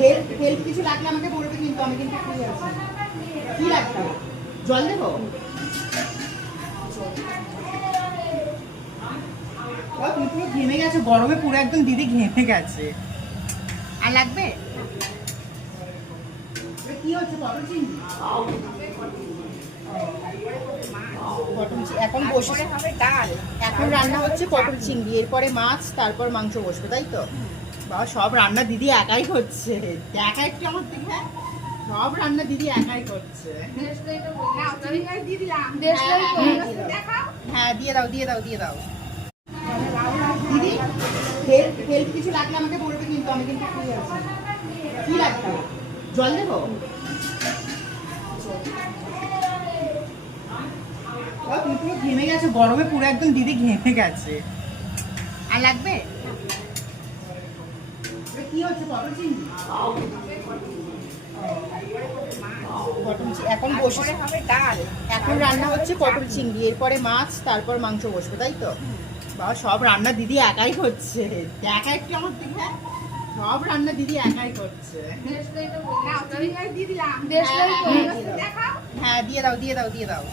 Help কিছু লাগলে আমাকে বলবে, কিন্তু আমি কিন্তু ফ্রি আছি। কি লাগবে? জল দেবো? তুমি পুরো ঘেমে গেছো গরমে, পুরো একদম দিদি ঘেমে গেছে। আর লাগবে? কি হচ্ছে? পটল চিংড়ি এখন বসে হবে ডাল। এখন রান্না হচ্ছে পটল চিংড়ি, এরপরে মাছ, তারপর মাংস বসবে, তাই তো? বাবা, সব রান্না দিদি একাই করছে। দেখা একটু আমার দিকে, সব রান্না দিদি একাই করছে। হ্যাঁ, দিয়ে দাও দিয়ে দাও দিয়ে দাও। দিদি হেল্প কিছু লাগলে আমাকে বলবে, কিন্তু আমি কিন্তু ফ্রি আছি। কি লাগবে? জল দেবো? তুমি পুরো ঘেমে গেছো গরমে, পুরো একদম দিদি ঘেমে গেছে। আর লাগবে? কি হচ্ছে? পটল চিংড়ি এখন বসে হবে ডাল। এখন রান্না হচ্ছে পটল চিংড়ি, এরপরে মাছ, তারপর মাংস বসবে, তাই তো? বাবা, সব রান্না দিদি একাই করছে। দেখা একটু আমার দিকে, সব রান্না দিদি একাই করছে। হ্যাঁ, দিয়ে দাও দিয়ে দাও দিয়ে দাও।